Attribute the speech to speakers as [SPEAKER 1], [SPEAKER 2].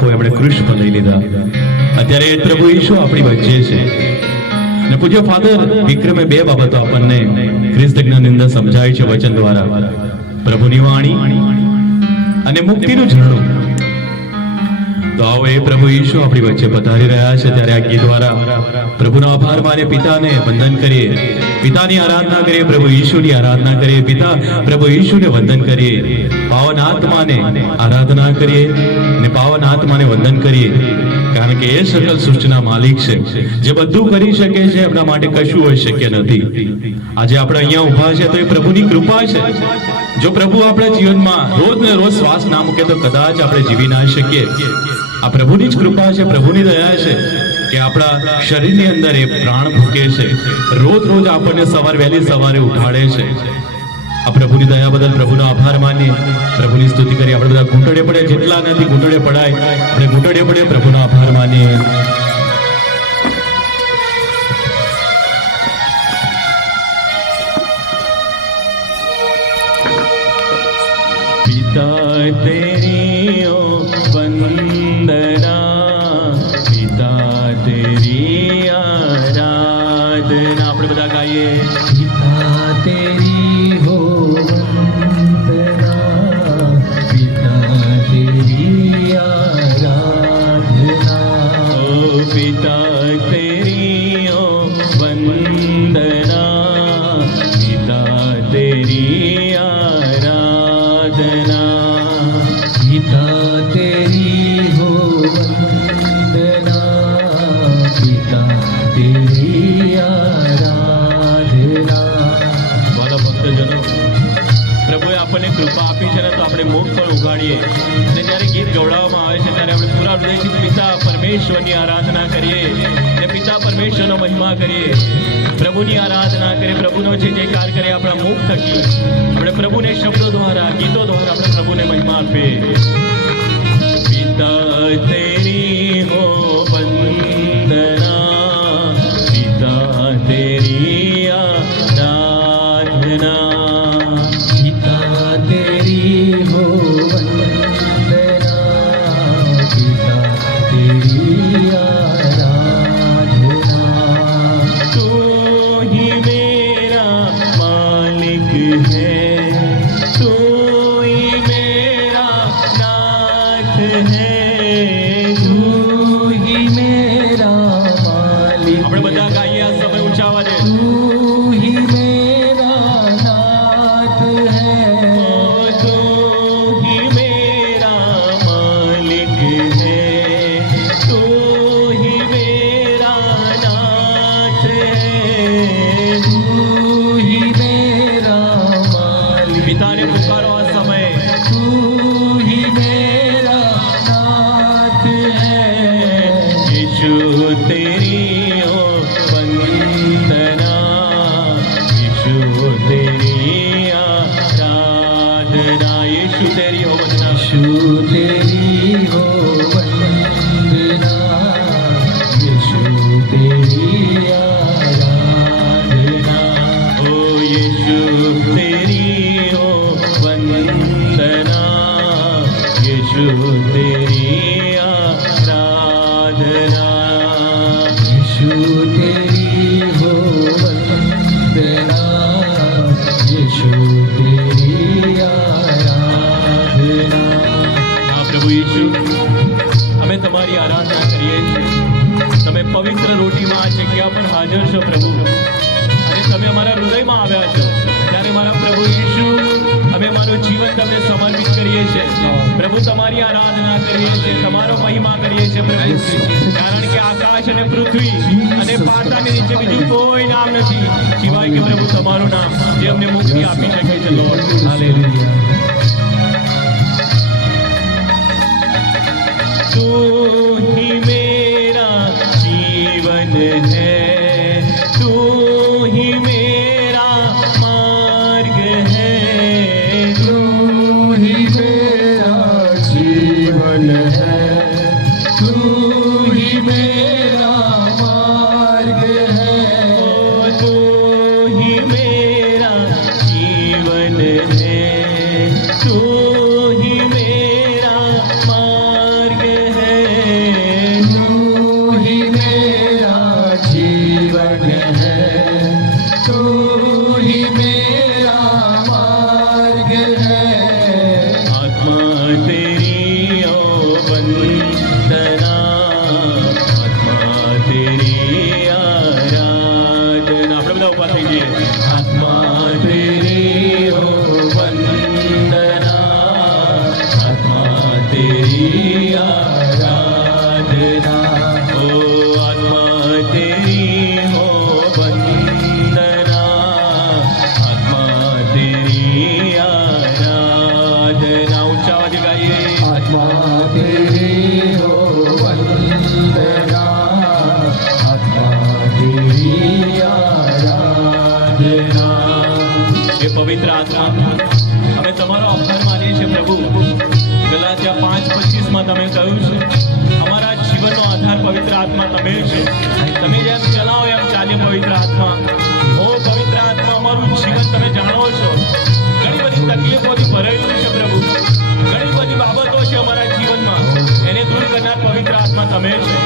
[SPEAKER 1] બાપુ એમણે કૃષ્ણ લઈ લીધા. અત્યારે પ્રભુ ઈશુ આપણી વચ્ચે છે. અને પૂજ્ય ફાધર, વિક્રમે બે બાબતો આપણને ખ્રિસ્ત જ્ઞાનની અંદર સમજાય છે વચન દ્વારા. પ્રભુની વાણી અને મુક્તિનું ઝરણું. તો એ પ્રભુ ઈશુ આપણી વચ્ચે પધારી રહ્યા છે ત્યારે આ ગીત દ્વારા પ્રભુનો આભાર માને પિતાને વંદન કરીએ. પિતાની આરાધના કરીએ, પ્રભુ ઈશુની આરાધના કરીએ. પિતા, પ્રભુ ઈશુને વંદન કરીએ. પાવન આત્માને આરાધના કરીએ ને પાવન આત્માને વંદન કરીએ. કારણ કે એ સકલ સૃષ્ટિના માલિક છે. જે બધું કરી શકે છે, એમના માટે કશું હોય શક્ય નથી. આજે આપણે અહીંયા ઊભા છે તો એ પ્રભુની કૃપા છે. જો પ્રભુ આપણા જીવનમાં રોજ ને રોજ શ્વાસ ના મૂકે તો કદાચ આપણે જીવી ના શકીએ. આ પ્રભુની જ કૃપા છે, પ્રભુની દયા છે કે આપણા શરીરની અંદર એ પ્રાણ ભૂકે છે. રોજ રોજ આપણને સવાર વહેલી સવારે ઉઠાડે છે. આ પ્રભુની દયા બદલ પ્રભુનો આભાર માનીએ. પ્રભુની સ્તુતિ કરી આપણે બધા ઘૂંટડે પડે, જેટલા નથી ઘૂંટડે પડાય. આપણે ઘૂંટડે પડે, પ્રભુનો આભાર માનીએ. પિતા તે आराधना આપણે બધા ગાઈએ
[SPEAKER 2] पिता तेरी हो वंदना पिता तेरी आराधना
[SPEAKER 1] ઓ આપણને કૃપા આપી છે ને તો આપણે મુખ પણ ઉગાડીએ. અને જ્યારે ગીત ગવડાવવામાં આવે છે, ત્યારે આપણે પૂરા હૃદયથી પિતા પરમેશ્વરની આરાધના કરીએ અને પિતા પરમેશ્વરનો મહિમા કરીએ. પ્રભુની આરાધના કરીએ, પ્રભુનો જે જે કાર્ય કરે, આપણા મુખ થકી આપણે પ્રભુને શબ્દો દ્વારા, ગીતો દ્વારા આપણે પ્રભુને મહિમા આપીએ.
[SPEAKER 2] आराधना
[SPEAKER 1] यीशु तेरी ओ वंदना यीशु तेरी
[SPEAKER 2] हो वंदना यीशु तेरी आराधना
[SPEAKER 1] ओ यीशु तेरी ओ वंदना यीशु तेरी आराधना
[SPEAKER 2] यीशु तेरी हो वंदना
[SPEAKER 1] તમારી આરાધના કરીએ છીએ. તમે પવિત્ર રોટીમાં આ જગ્યા પર હાજર છો પ્રભુ. અને તમે અમારા હૃદયમાં આવ્યા છો. ત્યારે મારા પ્રભુ ઈશુ, અમે અમારું જીવન તમને સમર્પિત કરીએ છીએ. પ્રભુ, તમારી આરાધના કરીએ છીએ. તમારો મહિમા કરીએ છીએ પ્રભુ. કારણ કે આકાશ અને પૃથ્વી અને પાતાની નીચે બીજું કોઈ નામ નથી. સિવાય કે પ્રભુ, તમારું નામ જે અમને મુક્તિ આપી શકે છે
[SPEAKER 2] Lord hallelujah at my
[SPEAKER 1] feet. પવિત્ર આત્મા અમે તમારો આભાર માનીએ છીએ પ્રભુ. ગલાત્યા પાંચ પચીસમાં તમે કહ્યું છે, અમારા જીવનનો આધાર પવિત્ર આત્મા તમે છે. તમે જેમ ચલાવો એમ ચાલે પવિત્ર આત્મા. ઓ પવિત્ર આત્મા, અમારું જીવન તમે જાણો છો. ઘણી બધી તકલીફોથી ભરેલું છે પ્રભુ. ઘણી બધી બાબતો છે અમારા જીવનમાં. એને દૂર કરનાર પવિત્ર આત્મા તમે છો.